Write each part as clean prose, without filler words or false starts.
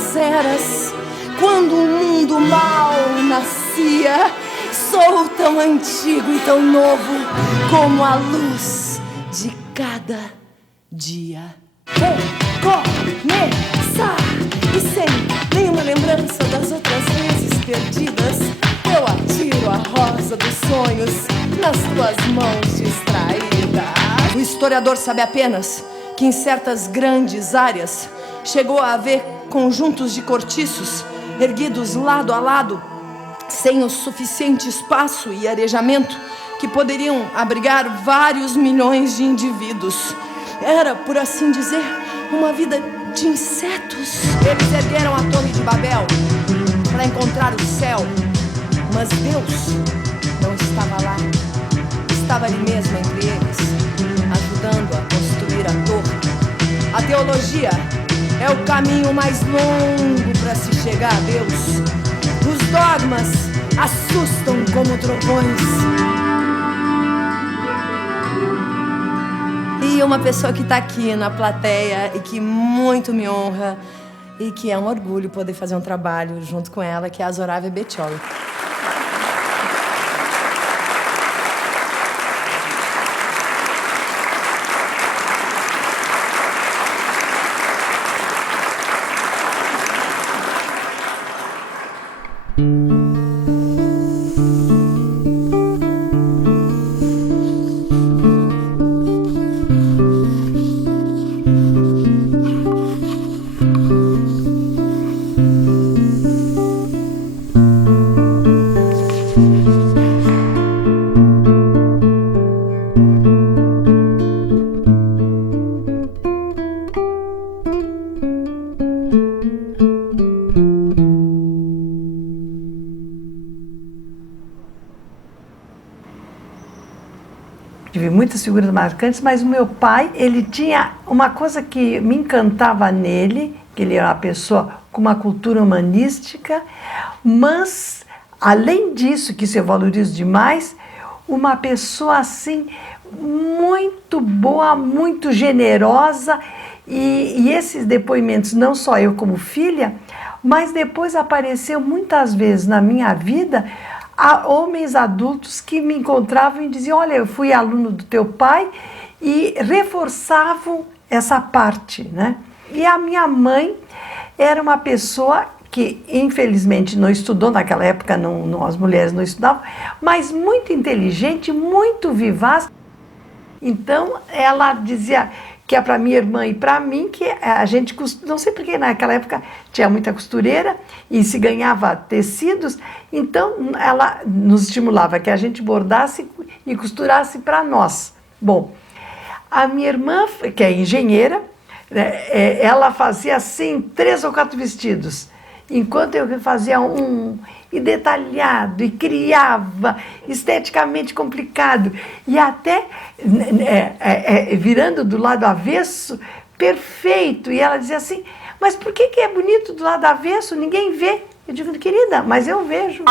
das eras, quando o mundo mal nascia. Sou tão antigo e tão novo como a luz de cada dia. Recomeçar, e sem nenhuma lembrança das outras vezes perdidas, eu atiro a rosa dos sonhos nas tuas mãos distraídas. O historiador sabe apenas que em certas grandes áreas chegou a haver conjuntos de cortiços erguidos lado a lado, sem o suficiente espaço e arejamento que poderiam abrigar vários milhões de indivíduos. Era, por assim dizer, uma vida de insetos. Eles ergueram a Torre de Babel para encontrar o céu, mas Deus não estava lá. Estava ali mesmo entre eles, ajudando a construir a torre. A teologia é o caminho mais longo para se chegar a Deus. Os dogmas assustam como trovões. E uma pessoa que está aqui na plateia e que muito me honra e que é um orgulho poder fazer um trabalho junto com ela, que é a Zoravia Beccioli. Tive muitas figuras marcantes, mas o meu pai, ele tinha uma coisa que me encantava nele, que ele era uma pessoa com uma cultura humanística, mas, além disso, que isso eu valorizo demais, uma pessoa assim, muito boa, muito generosa, e esses depoimentos, não só eu como filha, mas depois apareceu muitas vezes na minha vida homens adultos que me encontravam e diziam: olha, eu fui aluno do teu pai, e reforçavam essa parte, né? E a minha mãe era uma pessoa que infelizmente não estudou, naquela época não, as mulheres não estudavam, mas muito inteligente, muito vivaz. Então ela dizia que é para minha irmã e para mim, que a gente, não sei porque naquela época tinha muita costureira e se ganhava tecidos, então ela nos estimulava que a gente bordasse e costurasse para nós. Bom, a minha irmã, que é engenheira, ela fazia assim 3 ou 4 vestidos, enquanto eu fazia e detalhado, e criava, esteticamente complicado, e até virando do lado avesso, perfeito. E ela dizia assim: mas por que é bonito do lado avesso? Ninguém vê. Eu digo: querida, mas eu vejo.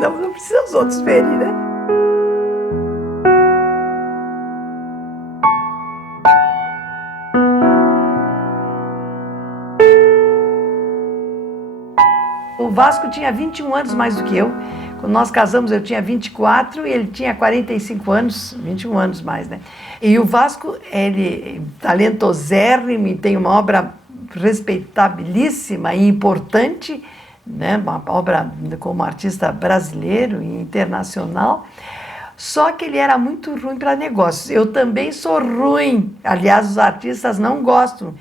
Não precisa os outros verem, né? O Vasco tinha 21 anos mais do que eu. Quando nós casamos, eu tinha 24 e ele tinha 45 anos, 21 anos mais, né? E o Vasco, ele talentosérrimo, tem uma obra respeitabilíssima e importante, né? Uma obra como artista brasileiro e internacional. Só que ele era muito ruim para negócios. Eu também sou ruim. Aliás, os artistas não gostam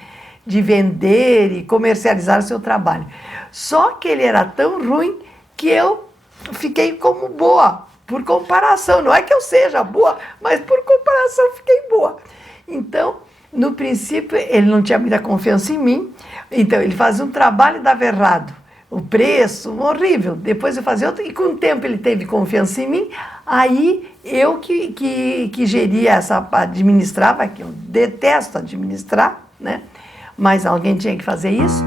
de vender e comercializar o seu trabalho. Só que ele era tão ruim que eu fiquei como boa, por comparação. Não é que eu seja boa, mas por comparação fiquei boa. Então, no princípio, ele não tinha muita confiança em mim, então ele fazia um trabalho e dava errado. O preço, horrível. Depois eu fazia outro, e com o tempo ele teve confiança em mim, aí eu que geria administrava, que eu detesto administrar, né? Mas alguém tinha que fazer isso.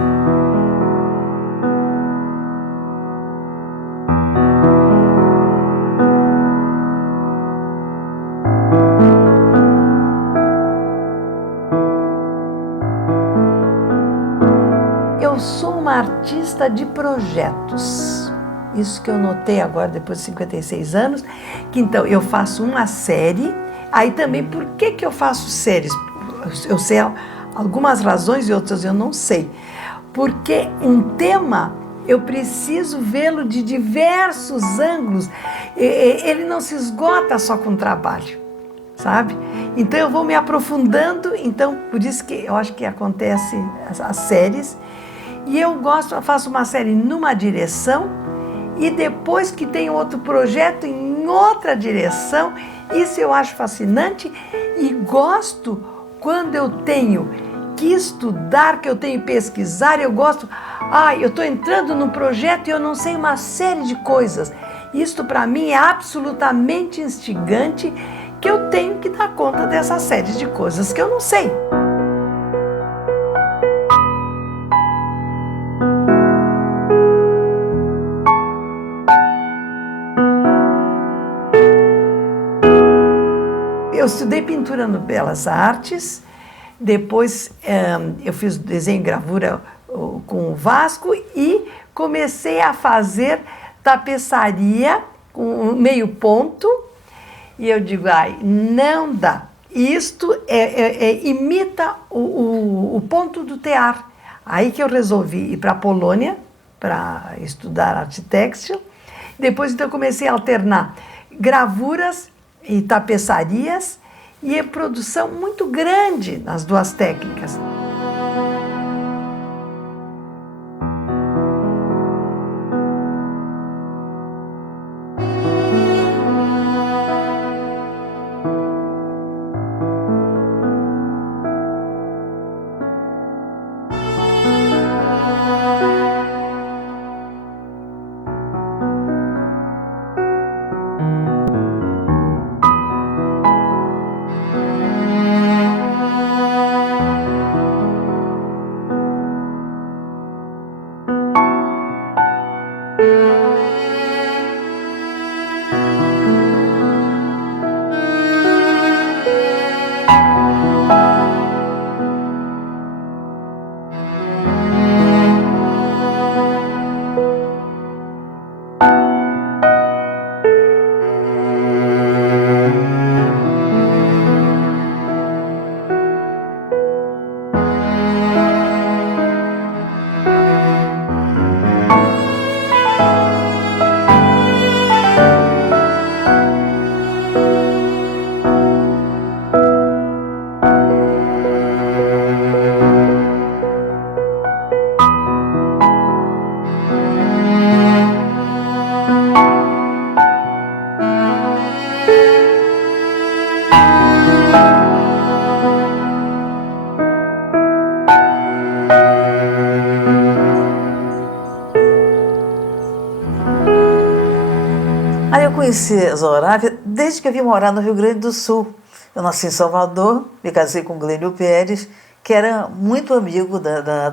Eu eu sou uma artista de projetos. Isso que eu notei agora, depois de 56 anos, que então eu faço uma série. Aí também, por que eu faço séries? Eu sei algumas razões e outras eu não sei. Porque um tema, eu preciso vê-lo de diversos ângulos. Ele não se esgota só com o trabalho, sabe? Então eu vou me aprofundando, então por isso que eu acho que acontece as séries. E eu faço uma série numa direção, e depois que tem outro projeto em outra direção. Isso eu acho fascinante e gosto quando eu tenho que estudar, que eu tenho que pesquisar. Eu gosto, eu estou entrando num projeto e eu não sei uma série de coisas. Isto para mim é absolutamente instigante, que eu tenho que dar conta dessa série de coisas que eu não sei. Eu estudei pintura no Belas Artes, depois eu fiz desenho e gravura com o Vasco e comecei a fazer tapeçaria com meio ponto, e eu digo, não dá. Isto imita o ponto do tear. Aí que eu resolvi ir para a Polônia para estudar arte têxtil. Depois então eu comecei a alternar gravuras e tapeçarias, e a produção muito grande nas duas técnicas. Eu conheci a Zoraida desde que eu vim morar no Rio Grande do Sul. Eu nasci em Salvador, me casei com Glênio Pérez, que era muito amigo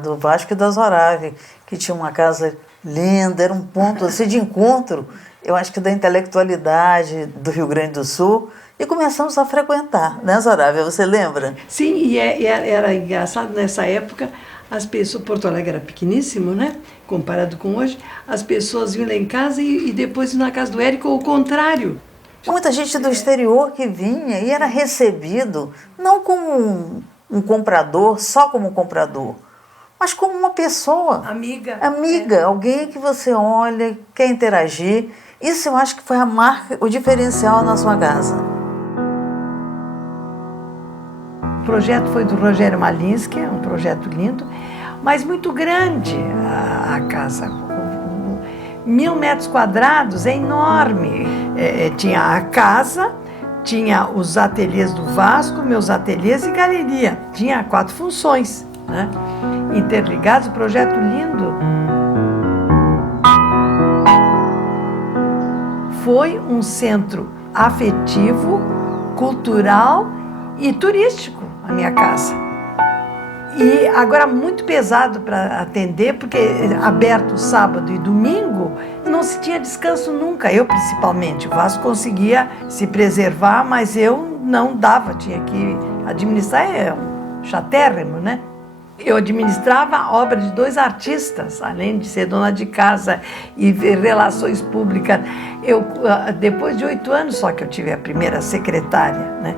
do Vasco e da Zoraida, que tinha uma casa linda, era um ponto assim, de encontro, eu acho que da intelectualidade do Rio Grande do Sul, e começamos a frequentar, né, Zoraida? Você lembra? Sim, e era engraçado nessa época. As pessoas, Porto Alegre era pequeníssimo, né? Comparado com hoje, as pessoas iam lá em casa e depois iam na casa do Érico, ou o contrário. Tinha muita gente do exterior que vinha e era recebido, não como um comprador, só como um comprador, mas como uma pessoa. Amiga. Amiga, alguém que você olha, quer interagir. Isso eu acho que foi a marca, o diferencial na sua casa. O projeto foi do Rogério Malinsky, um projeto lindo, mas muito grande a casa. 1.000 metros quadrados, é enorme. Tinha a casa, tinha os ateliês do Vasco, meus ateliês e galeria. Tinha 4 funções, né? Interligados, um projeto lindo. Foi um centro afetivo, cultural e turístico, a minha casa. E agora muito pesado para atender, porque aberto sábado e domingo, não se tinha descanso nunca, eu principalmente. O Vasco conseguia se preservar, mas eu não dava, tinha que administrar, é um chatérrimo, né? Eu administrava a obra de 2 artistas, além de ser dona de casa e ver relações públicas. Depois de 8 anos só que eu tive a primeira secretária, né?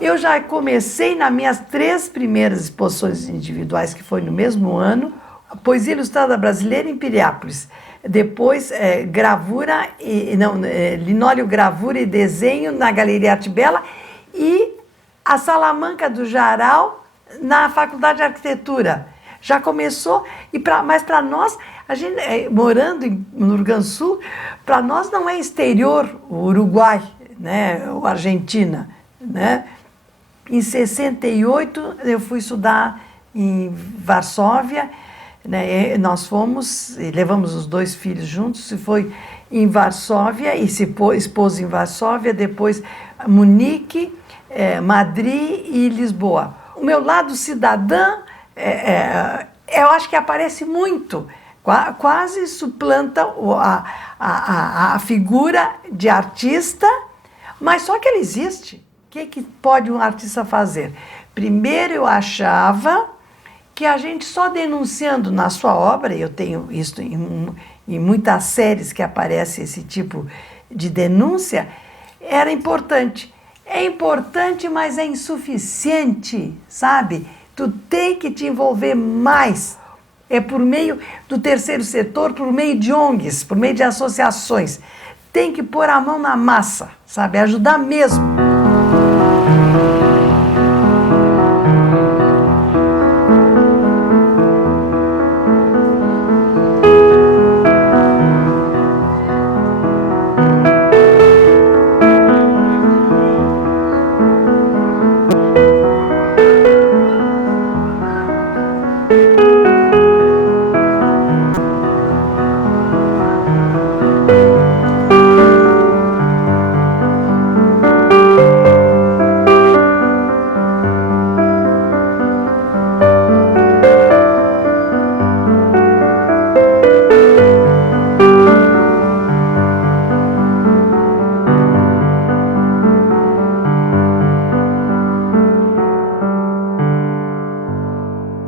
Eu já comecei nas minhas 3 primeiras exposições individuais, que foi no mesmo ano, Poesia Ilustrada Brasileira em Piriápolis. Depois, linóleo, gravura e desenho na Galeria Arte Bela e a Salamanca do Jaral na Faculdade de Arquitetura. Já começou, mas para nós, a gente, morando no Rio Grande do Sul, para nós não é exterior o Uruguai, né, ou Argentina, né? Em 68, eu fui estudar em Varsóvia, né? Nós fomos, levamos os 2 filhos juntos, se foi em Varsóvia e se expôs em Varsóvia, depois Munique, Madrid e Lisboa. O meu lado cidadã, eu acho que aparece muito, quase suplanta a figura de artista, mas só que ela existe. O que pode um artista fazer? Primeiro, eu achava que a gente só denunciando na sua obra, e eu tenho isso em muitas séries que aparece esse tipo de denúncia, era importante. É importante, mas é insuficiente, sabe? Tu tem que te envolver mais. É por meio do terceiro setor, por meio de ONGs, por meio de associações. Tem que pôr a mão na massa, sabe? Ajudar mesmo.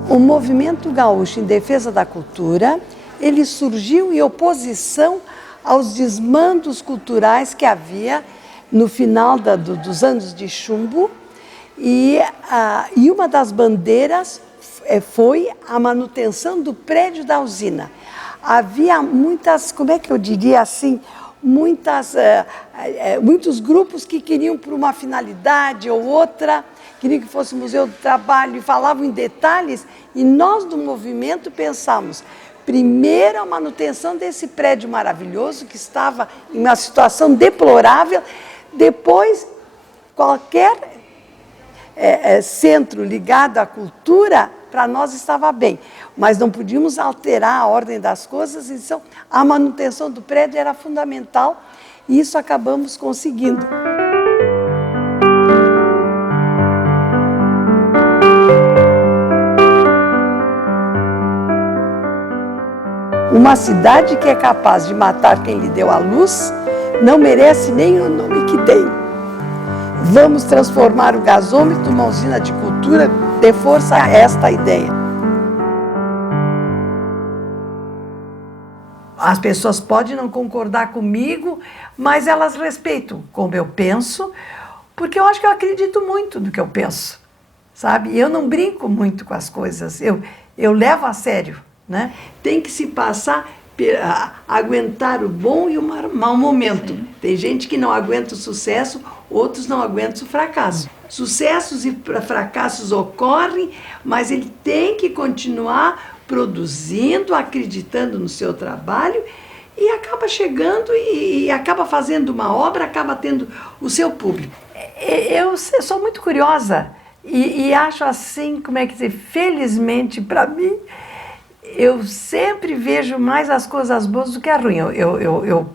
O movimento gaúcho em defesa da cultura, ele surgiu em oposição aos desmandos culturais que havia no final dos anos de chumbo, e uma das bandeiras foi a manutenção do prédio da usina. Havia muitas, como é que eu diria assim, muitos grupos que queriam por uma finalidade ou outra, queriam que fosse Museu do Trabalho e falavam em detalhes, e nós do movimento pensamos, primeiro a manutenção desse prédio maravilhoso que estava em uma situação deplorável, depois qualquer centro ligado à cultura, para nós estava bem, mas não podíamos alterar a ordem das coisas, então a manutenção do prédio era fundamental e isso acabamos conseguindo. Uma cidade que é capaz de matar quem lhe deu a luz não merece nem o nome que tem. Vamos transformar o gasômetro numa usina de cultura, dê força a esta ideia. As pessoas podem não concordar comigo, mas elas respeitam como eu penso, porque eu acho que eu acredito muito no que eu penso, sabe? Eu não brinco muito com as coisas, eu levo a sério, né? Tem que se passar aguentar o bom e o mau momento. Sim. Tem gente que não aguenta o sucesso, outros não aguentam o fracasso. Sucessos e fracassos ocorrem, mas ele tem que continuar produzindo, acreditando no seu trabalho e acaba chegando e acaba fazendo uma obra, acaba tendo o seu público. Eu sou muito curiosa e acho assim, como é que dizer, felizmente para mim, eu sempre vejo mais as coisas boas do que as ruins. Eu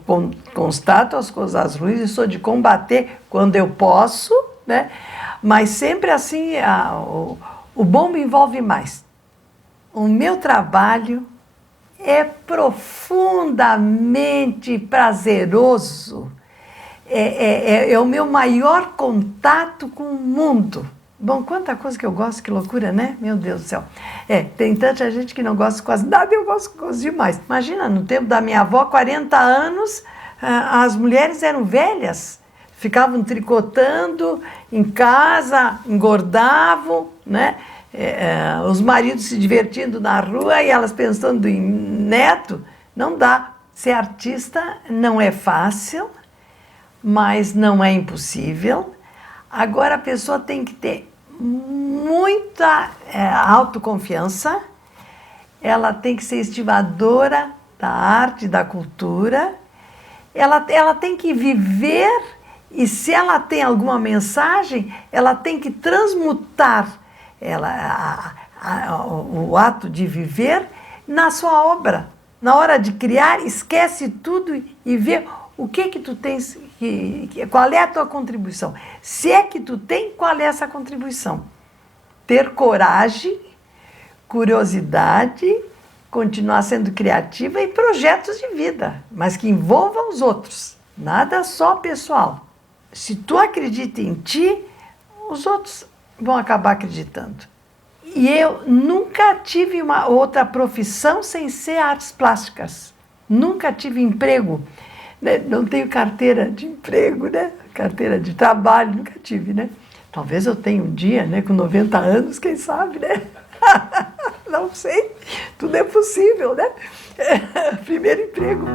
constato as coisas ruins e sou de combater quando eu posso, né? Mas sempre assim, o bom me envolve mais. O meu trabalho é profundamente prazeroso. É o meu maior contato com o mundo. Bom, quanta coisa que eu gosto, que loucura, né? Meu Deus do céu. Tem tanta gente que não gosta quase nada, eu gosto demais. Imagina, no tempo da minha avó, 40 anos, as mulheres eram velhas, ficavam tricotando em casa, engordavam, né? Os maridos se divertindo na rua e elas pensando em neto. Não dá. Ser artista não é fácil, mas não é impossível. Agora a pessoa tem que ter muita autoconfiança, ela tem que ser estivadora da arte, da cultura, ela tem que viver, e se ela tem alguma mensagem, ela tem que transmutar o ato de viver na sua obra. Na hora de criar, esquece tudo e vê o que tu tens, qual é a tua contribuição. Se é que tu tem, qual é essa contribuição? Ter coragem, curiosidade, continuar sendo criativa e projetos de vida, mas que envolvam os outros, nada só pessoal. Se tu acredita em ti, os outros vão acabar acreditando. E eu nunca tive uma outra profissão sem ser artes plásticas. Nunca tive emprego. Não tenho carteira de emprego, né? Carteira de trabalho, nunca tive, né? Talvez eu tenha um dia, né? Com 90 anos, quem sabe, né? Não sei. Tudo é possível, né? Primeiro emprego.